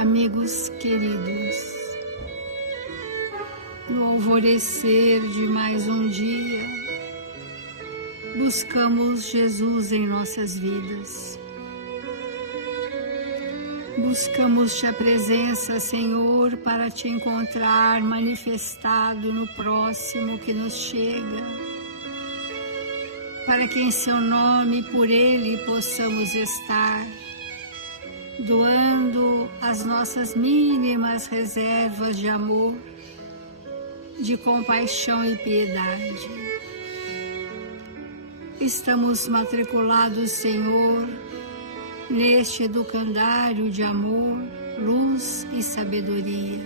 Amigos queridos, no alvorecer de mais um dia, buscamos Jesus em nossas vidas. Buscamos a presença, Senhor, para te encontrar manifestado no próximo que nos chega, para que em seu nome e por ele possamos estar, doando as nossas mínimas reservas de amor, de compaixão e piedade. Estamos matriculados, Senhor, neste educandário de amor, luz e sabedoria,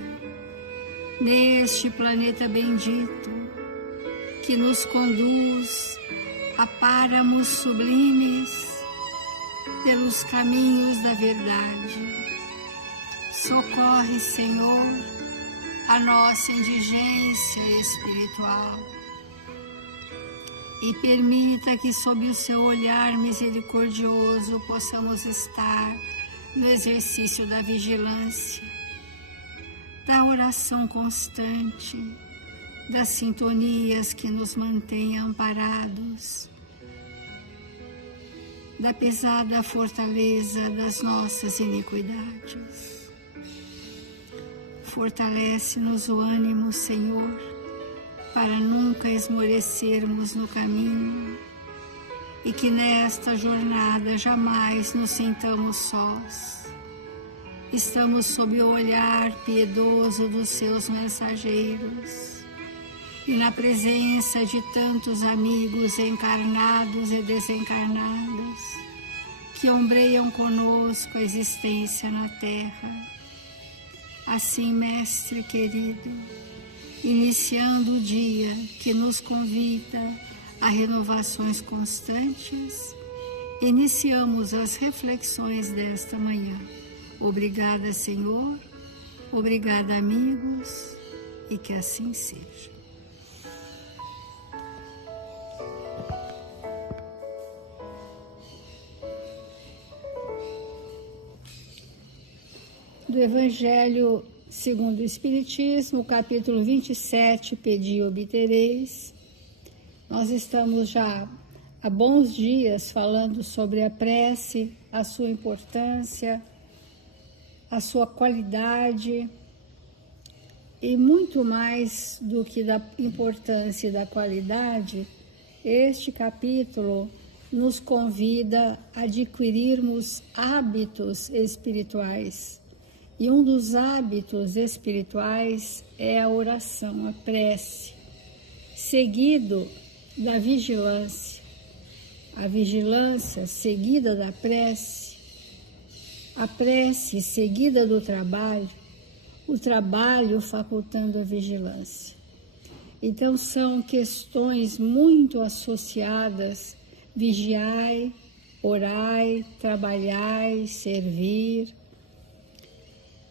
neste planeta bendito que nos conduz a páramos sublimes pelos caminhos da verdade. Socorre, Senhor, a nossa indigência espiritual e permita que sob o seu olhar misericordioso possamos estar no exercício da vigilância, da oração constante, das sintonias que nos mantêm amparados, da pesada fortaleza das nossas iniquidades. Fortalece-nos o ânimo, Senhor, para nunca esmorecermos no caminho e que nesta jornada jamais nos sintamos sós. Estamos sob o olhar piedoso dos seus mensageiros e na presença de tantos amigos encarnados e desencarnados que ombreiam conosco a existência na Terra. Assim, Mestre querido, iniciando o dia que nos convida a renovações constantes, iniciamos as reflexões desta manhã. Obrigada, Senhor, obrigada, amigos, e que assim seja. Do Evangelho segundo o Espiritismo, capítulo 27, Pedi e obtereis. Nós estamos já há bons dias falando sobre a prece, a sua importância, a sua qualidade e muito mais do que da importância e da qualidade, este capítulo nos convida a adquirirmos hábitos espirituais. E um dos hábitos espirituais é a oração, a prece, seguido da vigilância. A vigilância seguida da prece, a prece seguida do trabalho, o trabalho facultando a vigilância. Então são questões muito associadas: vigiai, orai, trabalhai, servir.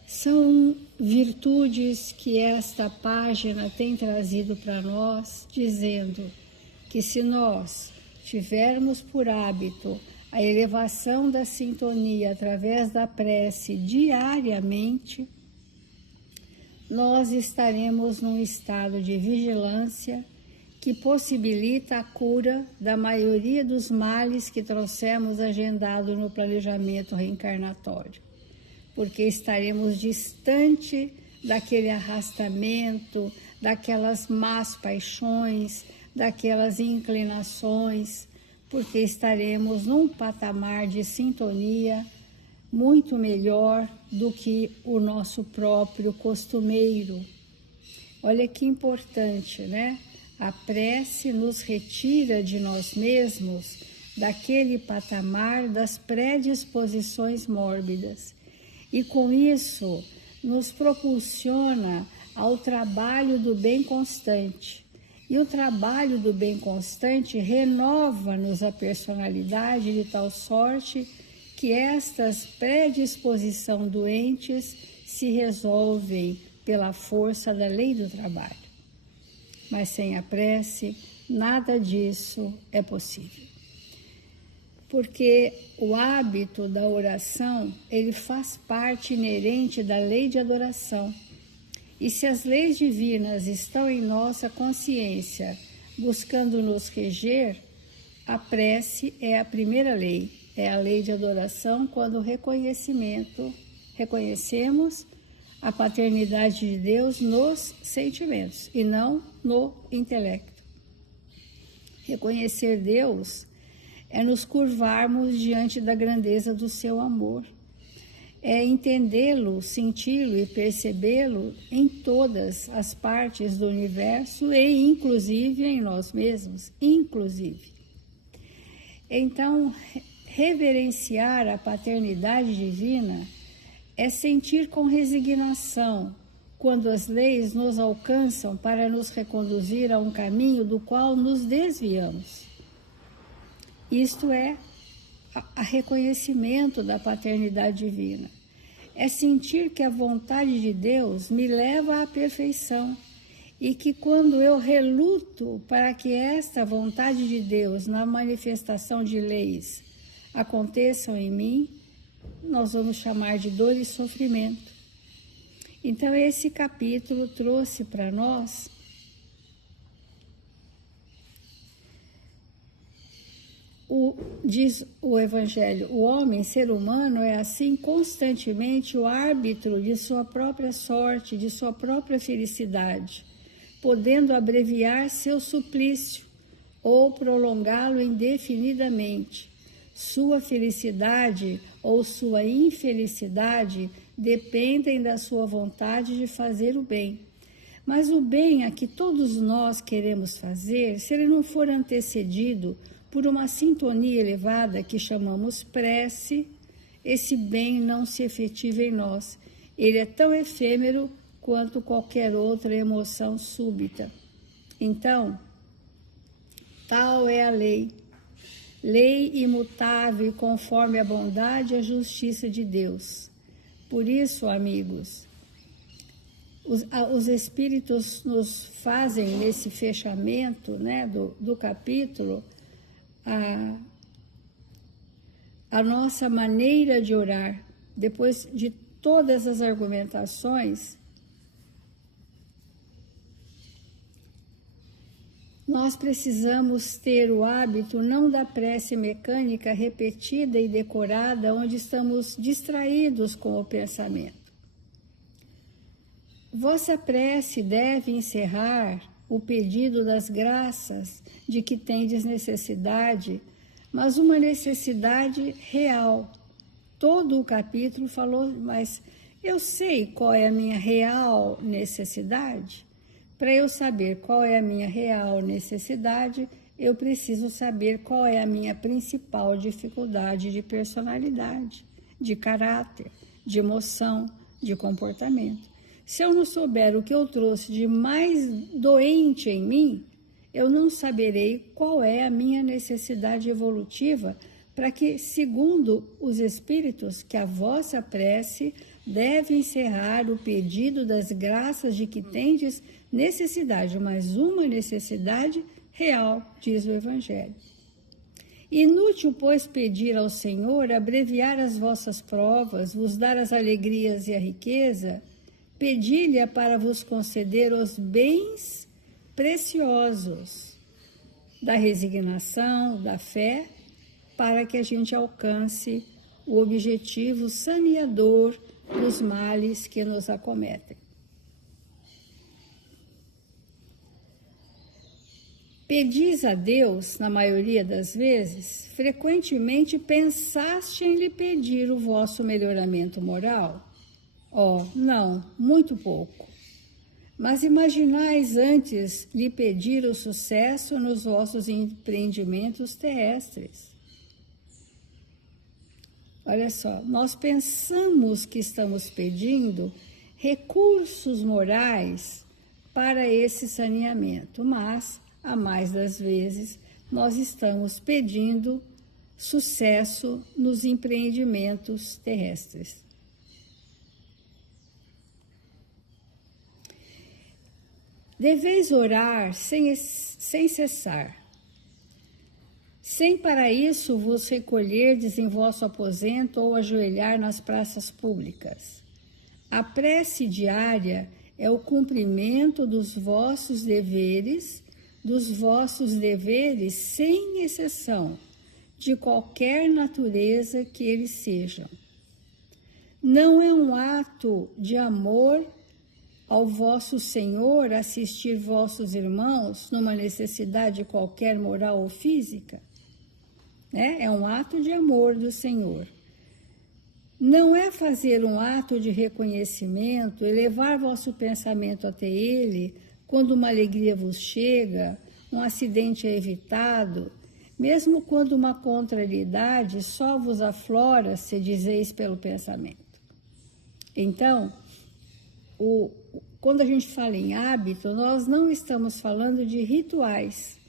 São virtudes que esta página tem trazido para nós, dizendo que se nós tivermos por hábito a elevação da sintonia através da prece diariamente, nós estaremos num estado de vigilância que possibilita a cura da maioria dos males que trouxemos agendado no planejamento reencarnatório. Porque estaremos distante daquele arrastamento, daquelas más paixões, daquelas inclinações, porque estaremos num patamar de sintonia muito melhor do que o nosso próprio costumeiro. Olha que importante, né? A prece nos retira de nós mesmos daquele patamar das predisposições mórbidas. E com isso, nos propulsiona ao trabalho do bem constante. E o trabalho do bem constante renova-nos a personalidade de tal sorte que estas predisposições doentes se resolvem pela força da lei do trabalho. Mas sem a prece, nada disso é possível. porque o hábito da oração, ele faz parte inerente da lei de adoração. E se as leis divinas estão em nossa consciência, buscando nos reger, a prece é a primeira lei, é a lei de adoração, quando reconhecemos a paternidade de Deus nos sentimentos e não no intelecto. Reconhecer Deus é nos curvarmos diante da grandeza do seu amor. É entendê-lo, senti-lo e percebê-lo em todas as partes do universo e inclusive em nós mesmos, inclusive. Então, reverenciar a paternidade divina é sentir com resignação quando as leis nos alcançam para nos reconduzir a um caminho do qual nos desviamos. Isto é a reconhecimento da paternidade divina. É sentir que a vontade de Deus me leva à perfeição e que quando eu reluto para que esta vontade de Deus na manifestação de leis aconteçam em mim, nós vamos chamar de dor e sofrimento. Então esse capítulo trouxe para nós diz o Evangelho, o homem, ser humano, é assim constantemente o árbitro de sua própria sorte, de sua própria felicidade, podendo abreviar seu suplício ou prolongá-lo indefinidamente. Sua felicidade ou sua infelicidade dependem da sua vontade de fazer o bem. Mas o bem a que todos nós queremos fazer, se ele não for antecedido por uma sintonia elevada que chamamos prece, esse bem não se efetiva em nós. Ele é tão efêmero quanto qualquer outra emoção súbita. Então, tal é a lei imutável e conforme a bondade e a justiça de Deus. Por isso, amigos, os Espíritos nos fazem, nesse fechamento, né, do capítulo, a nossa maneira de orar. Depois de todas as argumentações, nós precisamos ter o hábito não da prece mecânica repetida e decorada, onde estamos distraídos com o pensamento. Vossa prece deve encerrar o pedido das graças de que tendes necessidade, mas uma necessidade real. Todo o capítulo falou, mas eu sei qual é a minha real necessidade? Para eu saber qual é a minha real necessidade, eu preciso saber qual é a minha principal dificuldade de personalidade, de caráter, de emoção, de comportamento. Se eu não souber o que eu trouxe de mais doente em mim, eu não saberei qual é a minha necessidade evolutiva para que, segundo os Espíritos, que a vossa prece deve encerrar o pedido das graças de que tendes necessidade, mas uma necessidade real, diz o Evangelho. Inútil, pois, pedir ao Senhor abreviar as vossas provas, vos dar as alegrias e a riqueza, pedi-lhe para vos conceder os bens preciosos da resignação, da fé, para que a gente alcance o objetivo saneador dos males que nos acometem. Pedis a Deus, na maioria das vezes, frequentemente pensaste em lhe pedir o vosso melhoramento moral? Não, muito pouco. Mas imaginais antes lhe pedir o sucesso nos vossos empreendimentos terrestres. Olha só, nós pensamos que estamos pedindo recursos morais para esse saneamento, mas, a mais das vezes, nós estamos pedindo sucesso nos empreendimentos terrestres. Deveis orar sem cessar, sem para isso vos recolherdes em vosso aposento ou ajoelhar nas praças públicas. A prece diária é o cumprimento dos vossos deveres sem exceção, de qualquer natureza que eles sejam. Não é um ato de amor ao vosso Senhor assistir vossos irmãos numa necessidade qualquer moral ou física? É um ato de amor do Senhor. Não é fazer um ato de reconhecimento, elevar vosso pensamento até Ele, quando uma alegria vos chega, um acidente é evitado, mesmo quando uma contrariedade só vos aflora, se dizeis pelo pensamento. Então, quando a gente fala em hábito, nós não estamos falando de rituais.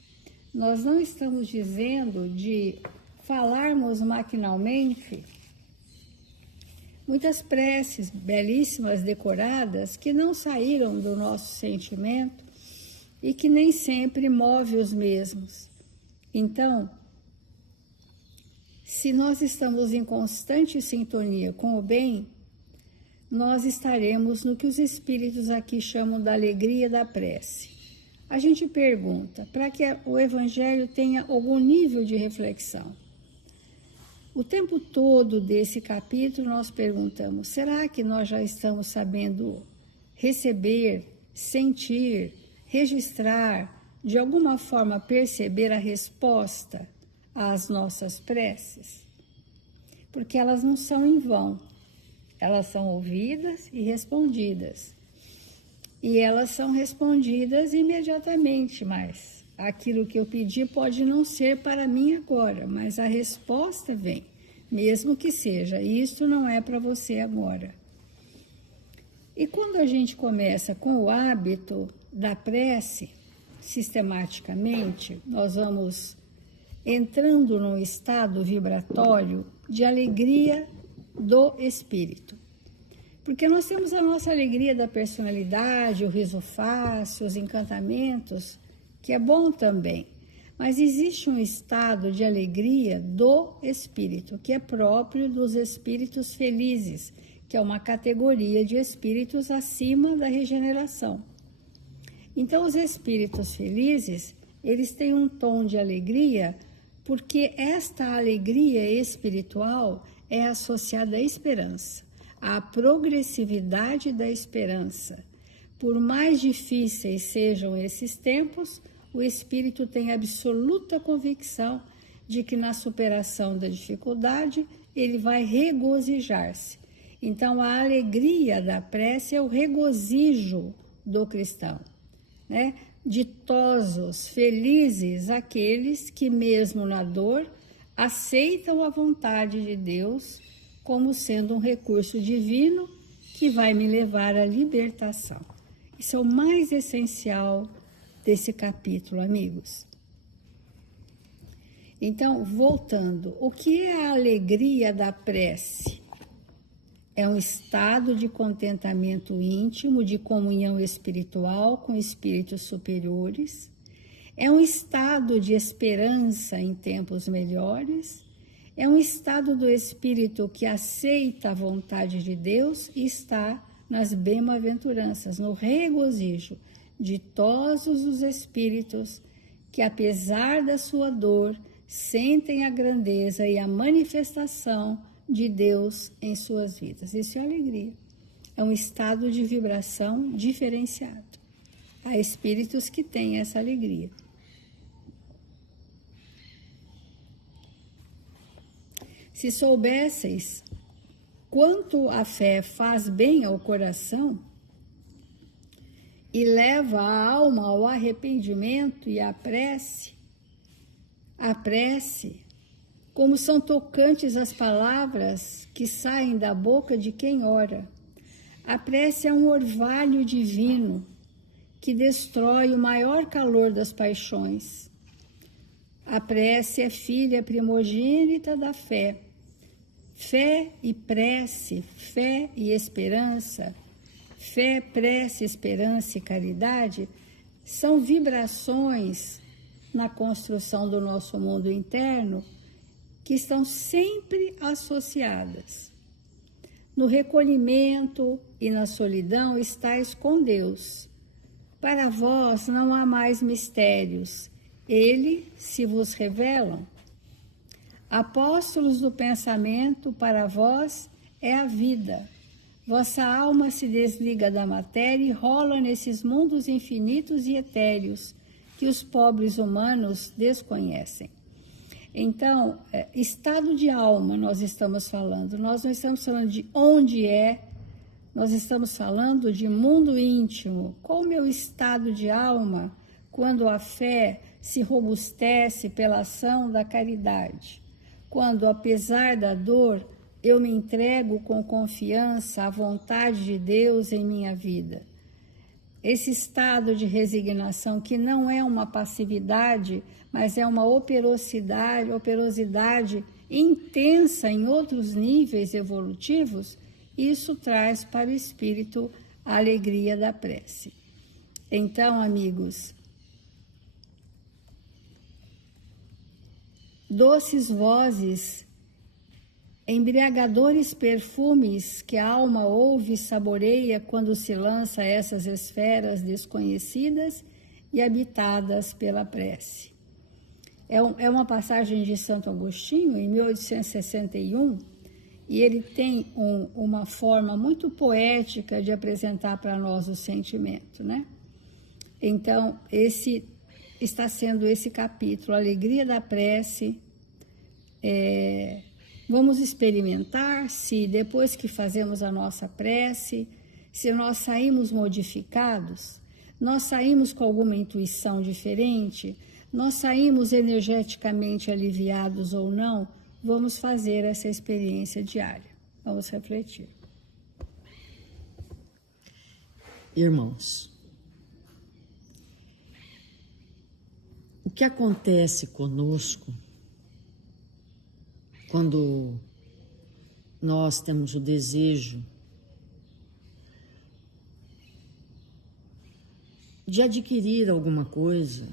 Nós não estamos dizendo de falarmos maquinalmente muitas preces belíssimas, decoradas, que não saíram do nosso sentimento e que nem sempre move os mesmos. Então, se nós estamos em constante sintonia com o bem, nós estaremos no que os espíritos aqui chamam da alegria da prece. A gente pergunta, para que o Evangelho tenha algum nível de reflexão. O tempo todo desse capítulo nós perguntamos, será que nós já estamos sabendo receber, sentir, registrar, de alguma forma perceber a resposta às nossas preces? Porque elas não são em vão, elas são ouvidas e respondidas. E elas são respondidas imediatamente, mas aquilo que eu pedi pode não ser para mim agora, mas a resposta vem, mesmo que seja, isto não é para você agora. E quando a gente começa com o hábito da prece, sistematicamente, nós vamos entrando num estado vibratório de alegria do espírito. Porque nós temos a nossa alegria da personalidade, o riso fácil, os encantamentos, que é bom também. Mas existe um estado de alegria do espírito, que é próprio dos espíritos felizes, que é uma categoria de espíritos acima da regeneração. Então, os espíritos felizes, eles têm um tom de alegria, porque esta alegria espiritual é associada à esperança, à progressividade da esperança. Por mais difíceis sejam esses tempos, o espírito tem absoluta convicção de que na superação da dificuldade ele vai regozijar-se. Então, a alegria da prece é o regozijo do cristão, né? Ditosos, felizes aqueles que, mesmo na dor, aceitam a vontade de Deus como sendo um recurso divino que vai me levar à libertação. Isso é o mais essencial desse capítulo, amigos. Então, voltando, o que é a alegria da prece? É um estado de contentamento íntimo, de comunhão espiritual com espíritos superiores. É um estado de esperança em tempos melhores. É um estado do espírito que aceita a vontade de Deus e está nas bem-aventuranças, no regozijo. Ditosos os espíritos que, apesar da sua dor, sentem a grandeza e a manifestação de Deus em suas vidas. Isso é alegria. É um estado de vibração diferenciado. Há espíritos que têm essa alegria. Se soubesseis quanto a fé faz bem ao coração e leva a alma ao arrependimento e à prece, como são tocantes as palavras que saem da boca de quem ora. A prece é um orvalho divino que destrói o maior calor das paixões. A prece é filha primogênita da fé. Fé e prece, fé e esperança, fé, prece, esperança e caridade são vibrações na construção do nosso mundo interno, que estão sempre associadas. No recolhimento e na solidão estais com Deus. Para vós não há mais mistérios, Ele se vos revelam. Apóstolos do pensamento, para vós é a vida. Vossa alma se desliga da matéria e rola nesses mundos infinitos e etéreos que os pobres humanos desconhecem. Então, estado de alma nós estamos falando. Nós não estamos falando de onde é, nós estamos falando de mundo íntimo. Qual o meu estado de alma quando a fé se robustece pela ação da caridade? Quando, apesar da dor, eu me entrego com confiança à vontade de Deus em minha vida. Esse estado de resignação, que não é uma passividade, mas é uma operosidade intensa em outros níveis evolutivos, isso traz para o espírito a alegria da prece. Então, amigos, doces vozes, embriagadores perfumes que a alma ouve e saboreia quando se lança a essas esferas desconhecidas e habitadas pela prece. É uma passagem de Santo Agostinho, em 1861, e ele tem uma forma muito poética de apresentar para nós o sentimento, né? Então, esse está sendo esse capítulo, Alegria da Prece. Vamos experimentar se depois que fazemos a nossa prece, se nós saímos modificados, nós saímos com alguma intuição diferente, nós saímos energeticamente aliviados ou não, vamos fazer essa experiência diária. Vamos refletir. Irmãos, o que acontece conosco quando nós temos o desejo de adquirir alguma coisa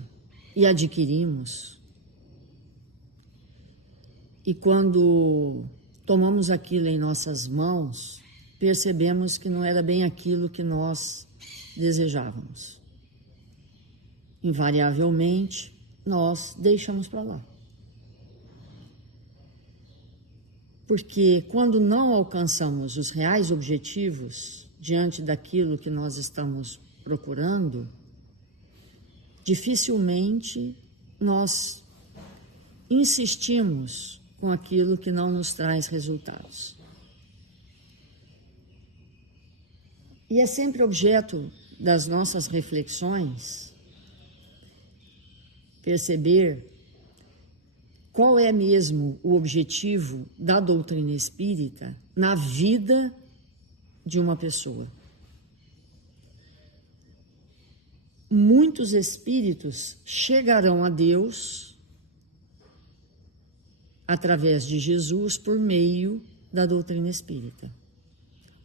e adquirimos, e quando tomamos aquilo em nossas mãos, percebemos que não era bem aquilo que nós desejávamos. Invariavelmente, nós deixamos para lá. Porque quando não alcançamos os reais objetivos diante daquilo que nós estamos procurando, dificilmente nós insistimos com aquilo que não nos traz resultados. E é sempre objeto das nossas reflexões perceber qual é mesmo o objetivo da doutrina espírita na vida de uma pessoa. Muitos espíritos chegarão a Deus através de Jesus por meio da doutrina espírita.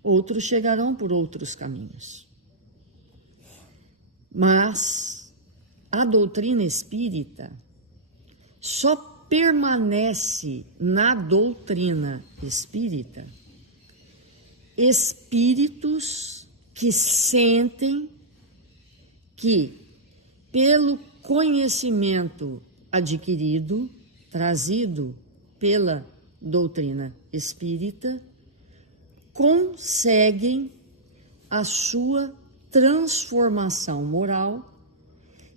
Outros chegarão por outros caminhos. Mas a doutrina espírita só permanece na doutrina espírita espíritos que sentem que, pelo conhecimento adquirido, trazido pela doutrina espírita, conseguem a sua transformação moral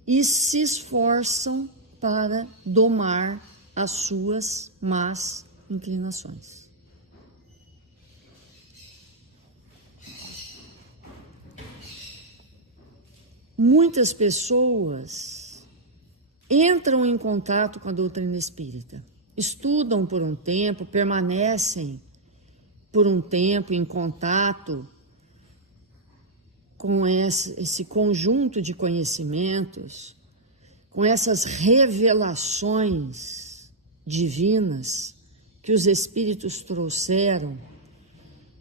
e se esforçam para domar as suas más inclinações. Muitas pessoas entram em contato com a doutrina espírita, estudam por um tempo, permanecem por um tempo em contato com esse conjunto de conhecimentos, com essas revelações divinas que os espíritos trouxeram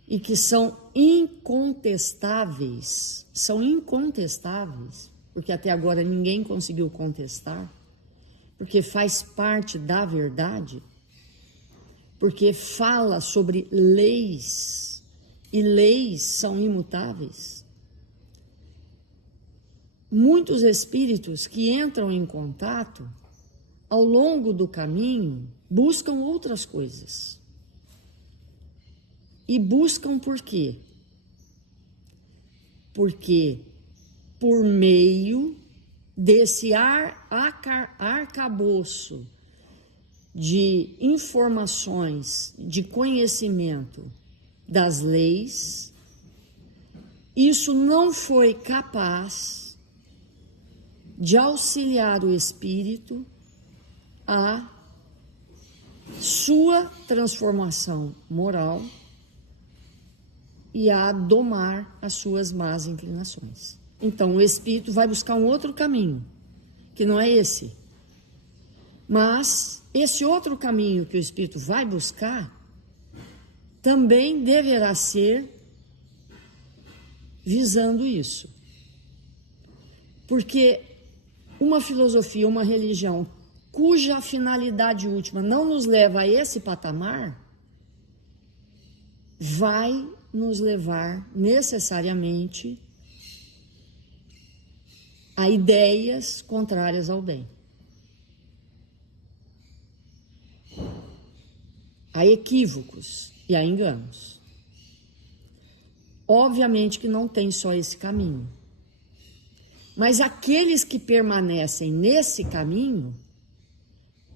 e que são incontestáveis, porque até agora ninguém conseguiu contestar, porque faz parte da verdade, porque fala sobre leis, e leis são imutáveis. Muitos espíritos que entram em contato, ao longo do caminho, buscam outras coisas. E buscam por quê? Porque por meio desse arcabouço de informações, de conhecimento das leis, isso não foi capaz de auxiliar o espírito a sua transformação moral e a domar as suas más inclinações. Então, o espírito vai buscar um outro caminho, que não é esse. Mas esse outro caminho que o espírito vai buscar também deverá ser visando isso. Porque uma filosofia, uma religião cuja finalidade última não nos leva a esse patamar, vai nos levar necessariamente a ideias contrárias ao bem, a equívocos e a enganos. Obviamente que não tem só esse caminho, mas aqueles que permanecem nesse caminho,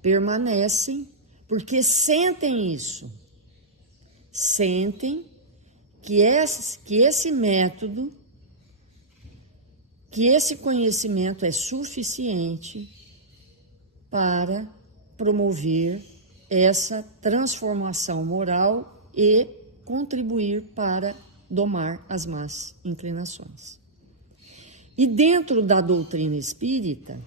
permanecem porque sentem isso, sentem que esse método, que esse conhecimento é suficiente para promover essa transformação moral e contribuir para domar as más inclinações. E dentro da doutrina espírita,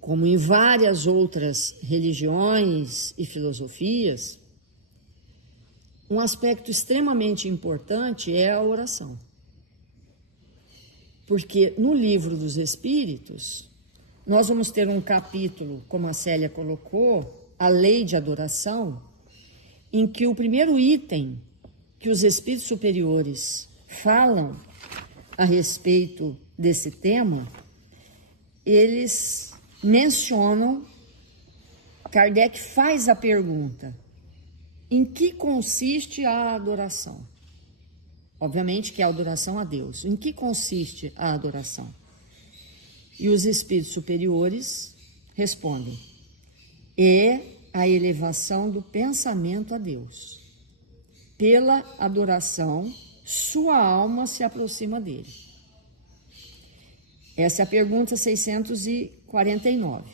como em várias outras religiões e filosofias, um aspecto extremamente importante é a oração. Porque no Livro dos Espíritos, nós vamos ter um capítulo, como a Célia colocou, a lei de adoração, em que o primeiro item que os espíritos superiores falam a respeito desse tema, eles mencionam, Kardec faz a pergunta: em que consiste a adoração? Obviamente que é a adoração a Deus. Em que consiste a adoração? E os espíritos superiores respondem: é a elevação do pensamento a Deus. Pela adoração, sua alma se aproxima dele. Essa é a pergunta 649.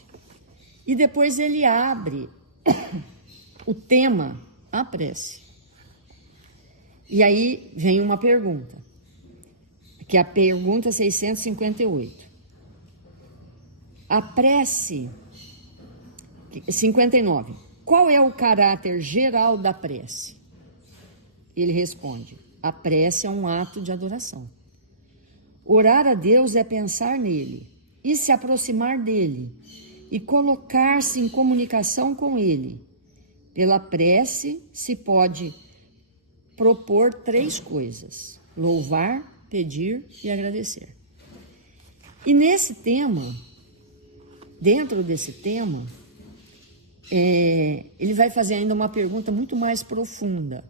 E depois ele abre o tema, a prece. E aí vem uma pergunta, que é a pergunta 658. A prece, 59. Qual é o caráter geral da prece? Ele responde: a prece é um ato de adoração. Orar a Deus é pensar nele e se aproximar dele e colocar-se em comunicação com ele. Pela prece se pode propor 3 coisas: louvar, pedir e agradecer. E nesse tema, dentro desse tema, ele vai fazer ainda uma pergunta muito mais profunda,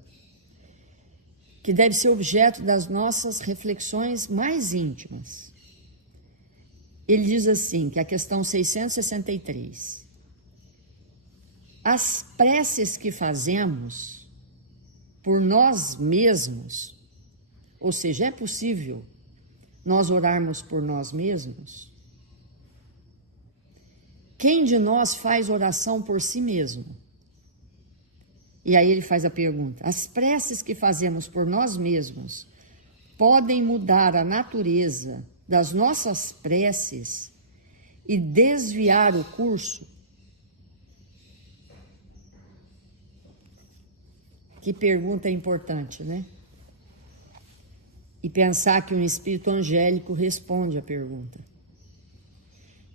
que deve ser objeto das nossas reflexões mais íntimas. Ele diz assim, que é a questão 663. As preces que fazemos por nós mesmos, ou seja, é possível nós orarmos por nós mesmos? Quem de nós faz oração por si mesmo? E aí ele faz a pergunta: as preces que fazemos por nós mesmos podem mudar a natureza das nossas preces e desviar o curso? Que pergunta importante, né? E pensar que um espírito angélico responde a pergunta.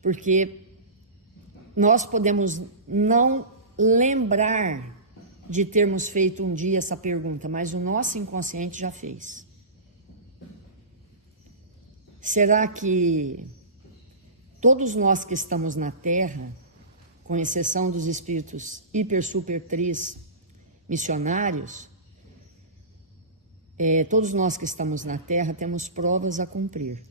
porque nós podemos não lembrar de termos feito um dia essa pergunta, mas o nosso inconsciente já fez. Será que todos nós que estamos na Terra, com exceção dos espíritos hiper, super, tris, missionários, todos nós que estamos na Terra temos provas a cumprir.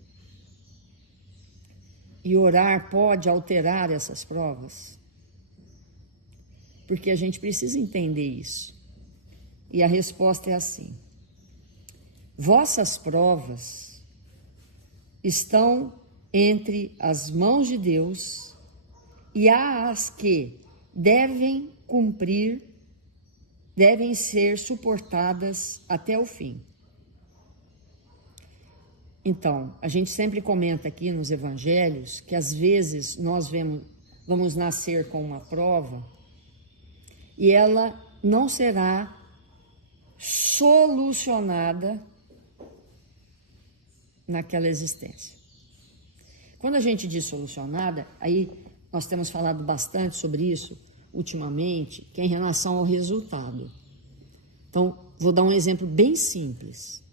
E orar pode alterar essas provas? Porque a gente precisa entender isso. E a resposta é assim: vossas provas estão entre as mãos de Deus e há as que devem cumprir, devem ser suportadas até o fim. Então, a gente sempre comenta aqui nos evangelhos que às vezes nós vamos nascer com uma prova e ela não será solucionada naquela existência. Quando a gente diz solucionada, aí nós temos falado bastante sobre isso ultimamente, que é em relação ao resultado. Então, vou dar um exemplo bem simples.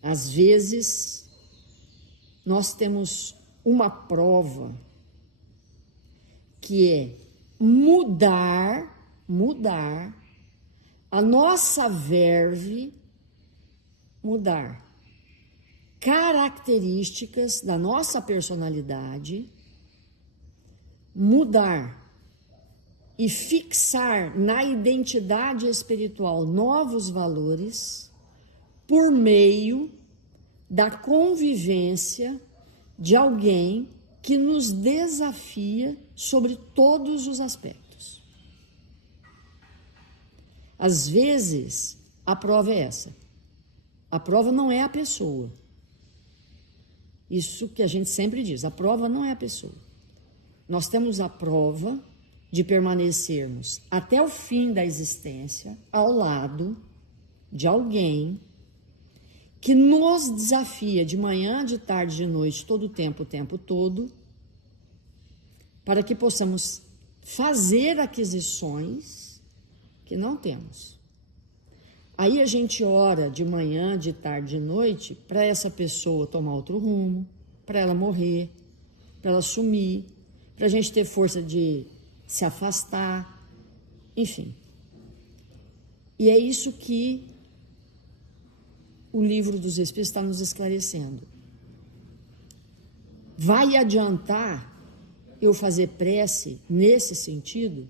Às vezes, nós temos uma prova que é mudar a nossa verve, mudar características da nossa personalidade, mudar e fixar na identidade espiritual novos valores por meio da convivência de alguém que nos desafia sobre todos os aspectos. Às vezes, a prova é essa. A prova não é a pessoa. Isso que a gente sempre diz, a prova não é a pessoa. Nós temos a prova de permanecermos até o fim da existência ao lado de alguém que nos desafia de manhã, de tarde, de noite, todo o tempo todo, para que possamos fazer aquisições que não temos. Aí a gente ora de manhã, de tarde, de noite, para essa pessoa tomar outro rumo, para ela morrer, para ela sumir, para a gente ter força de se afastar, enfim. E é isso que o livro dos Espíritos está nos esclarecendo. Vai adiantar eu fazer prece nesse sentido?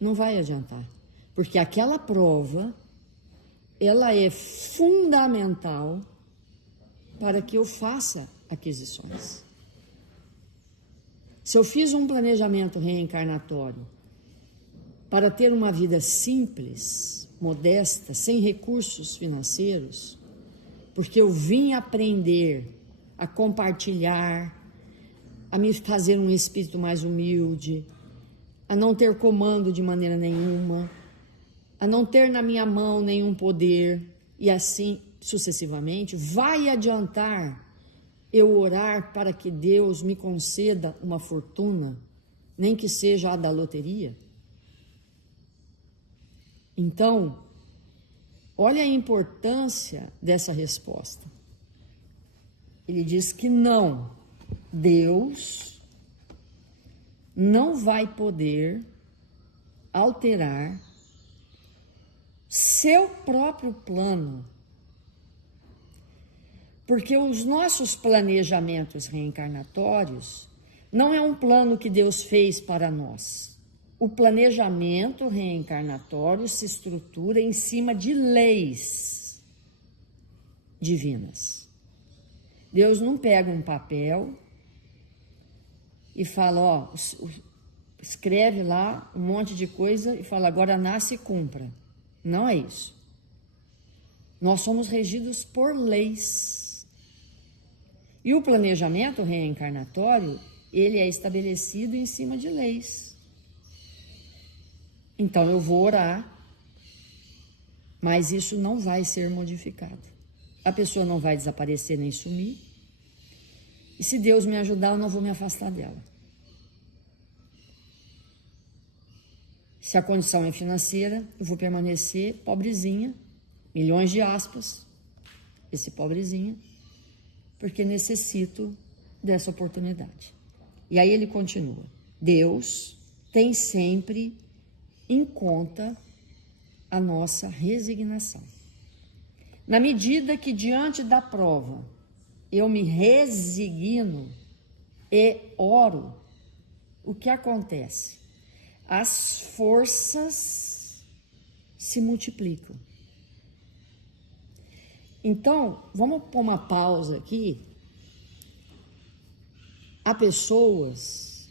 Não vai adiantar, porque aquela prova ela é fundamental para que eu faça aquisições. Se eu fiz um planejamento reencarnatório para ter uma vida simples, modesta, sem recursos financeiros, porque eu vim aprender a compartilhar, a me fazer um espírito mais humilde, a não ter comando de maneira nenhuma, a não ter na minha mão nenhum poder, e assim sucessivamente, vai adiantar eu orar para que Deus me conceda uma fortuna, nem que seja a da loteria? Então, olha a importância dessa resposta. Ele diz que não, Deus não vai poder alterar seu próprio plano, porque os nossos planejamentos reencarnatórios não é um plano que Deus fez para nós. O planejamento reencarnatório se estrutura em cima de leis divinas. Deus não pega um papel e fala, escreve lá um monte de coisa e fala, agora nasce e cumpra. Não é isso. Nós somos regidos por leis. E o planejamento reencarnatório, ele é estabelecido em cima de leis. Então eu vou orar, mas isso não vai ser modificado. A pessoa não vai desaparecer nem sumir. E se Deus me ajudar, eu não vou me afastar dela. Se a condição é financeira, eu vou permanecer pobrezinha, milhões de aspas, esse pobrezinha, porque necessito dessa oportunidade. E aí ele continua: Deus tem sempre em conta a nossa resignação. Na medida que diante da prova eu me resigno e oro, o que acontece? As forças se multiplicam. Então, vamos pôr uma pausa aqui. Há pessoas...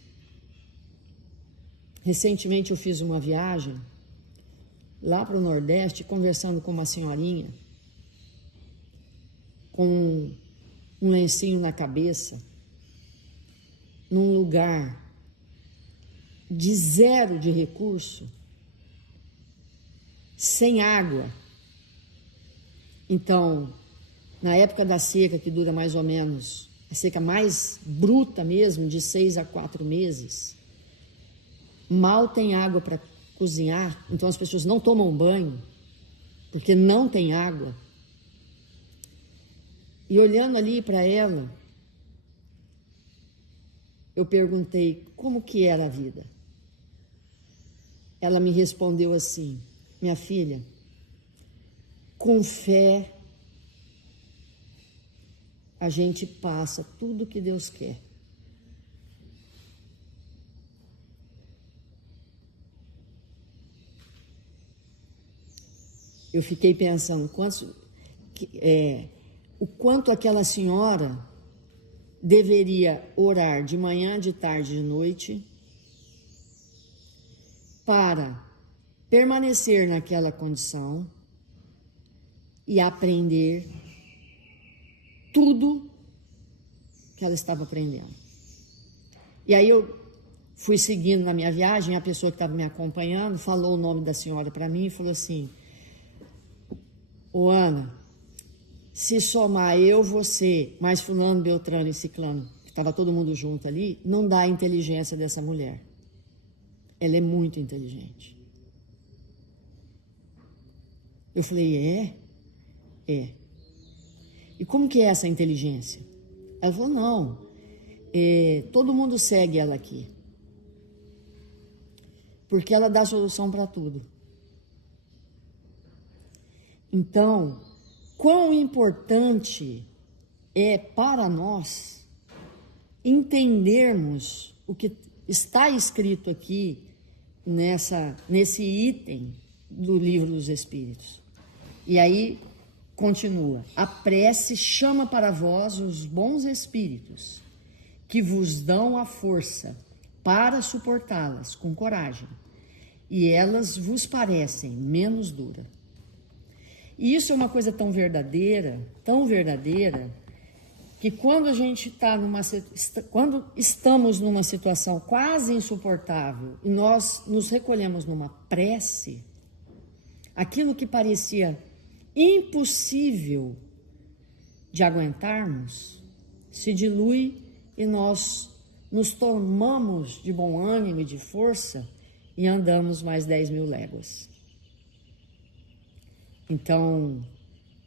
Recentemente eu fiz uma viagem lá para o Nordeste, conversando com uma senhorinha, com um lencinho na cabeça, num lugar de zero de recurso, sem água. Então, na época da seca, que dura mais ou menos, a seca mais bruta mesmo, de 6 a 4 meses, mal tem água para cozinhar, então as pessoas não tomam banho, porque não tem água. E olhando ali para ela, eu perguntei como que era a vida. Ela me respondeu assim: minha filha, com fé a gente passa tudo que Deus quer. Eu fiquei pensando o quanto aquela senhora deveria orar de manhã, de tarde e de noite para permanecer naquela condição e aprender tudo que ela estava aprendendo. E aí eu fui seguindo na minha viagem, a pessoa que estava me acompanhando falou o nome da senhora para mim e falou assim: ô Ana, se somar eu, você, mais fulano, Beltrano e Ciclano, que estava todo mundo junto ali, não dá a inteligência dessa mulher. Ela é muito inteligente. Eu falei: é? É. E como que é essa inteligência? Ela falou: não, todo mundo segue ela aqui, porque ela dá solução para tudo. Então, quão importante é para nós entendermos o que está escrito aqui nesse item do Livro dos Espíritos. E aí continua: a prece chama para vós os bons espíritos, que vos dão a força para suportá-las com coragem, e elas vos parecem menos duras. E isso é uma coisa tão verdadeira, que quando a gente quando estamos numa situação quase insuportável e nós nos recolhemos numa prece, aquilo que parecia impossível de aguentarmos se dilui e nós nos tomamos de bom ânimo e de força e andamos mais 10.000 léguas. Então,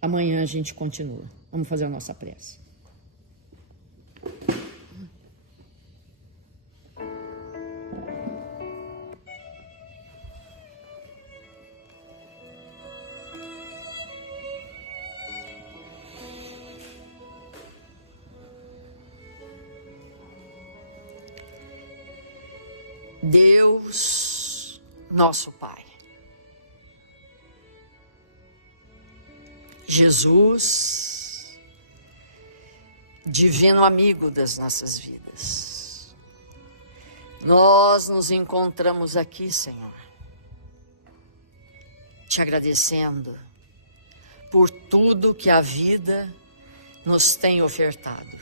amanhã a gente continua. Vamos fazer a nossa prece. Deus, nosso Pai, Jesus, divino amigo das nossas vidas, nós nos encontramos aqui, Senhor, te agradecendo por tudo que a vida nos tem ofertado.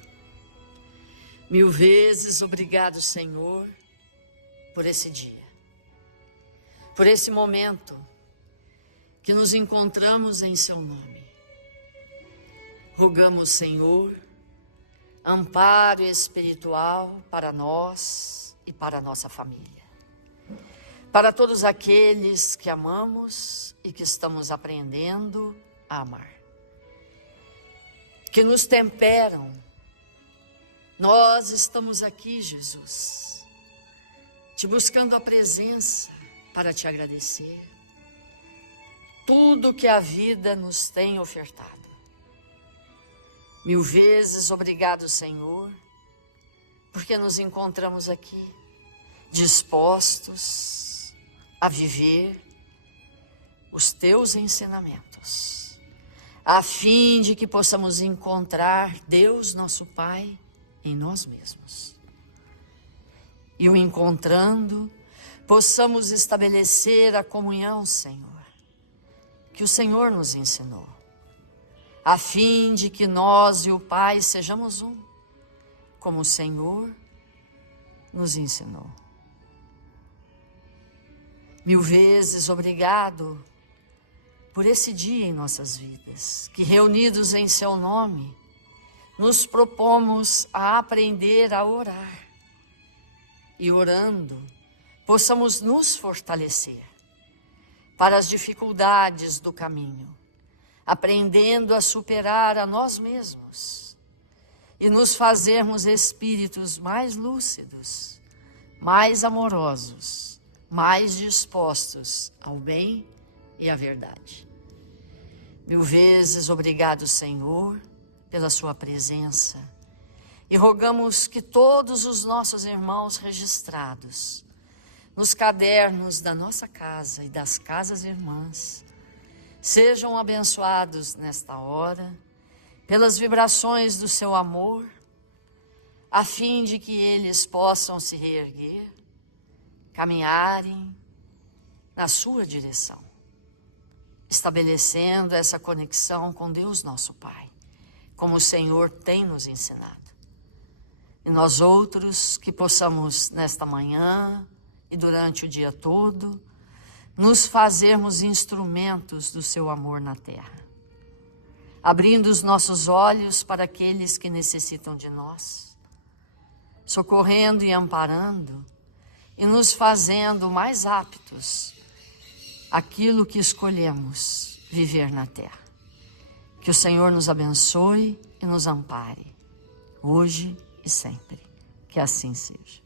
1000 vezes obrigado, Senhor, por esse dia, por esse momento que nos encontramos em seu nome. Rogamos, Senhor, amparo espiritual para nós e para a nossa família. Para todos aqueles que amamos e que estamos aprendendo a amar. Que nos temperam. Nós estamos aqui, Jesus, te buscando a presença para te agradecer. Tudo que a vida nos tem ofertado. 1000 vezes obrigado, Senhor, porque nos encontramos aqui, dispostos a viver os teus ensinamentos, a fim de que possamos encontrar Deus, nosso Pai, em nós mesmos. E o encontrando, possamos estabelecer a comunhão, Senhor, que o Senhor nos ensinou, a fim de que nós e o Pai sejamos um, como o Senhor nos ensinou. 1000 vezes obrigado por esse dia em nossas vidas, que reunidos em seu nome, nos propomos a aprender a orar. E orando, possamos nos fortalecer para as dificuldades do caminho, aprendendo a superar a nós mesmos e nos fazermos espíritos mais lúcidos, mais amorosos, mais dispostos ao bem e à verdade. 1000 vezes obrigado, Senhor, pela sua presença, e rogamos que todos os nossos irmãos registrados nos cadernos da nossa casa e das casas irmãs sejam abençoados nesta hora pelas vibrações do seu amor, a fim de que eles possam se reerguer, caminharem na sua direção, estabelecendo essa conexão com Deus nosso Pai, como o Senhor tem nos ensinado. E nós outros que possamos nesta manhã e durante o dia todo nos fazermos instrumentos do seu amor na terra, abrindo os nossos olhos para aqueles que necessitam de nós, socorrendo e amparando e nos fazendo mais aptos àquilo que escolhemos viver na terra. Que o Senhor nos abençoe e nos ampare, hoje e sempre. Que assim seja.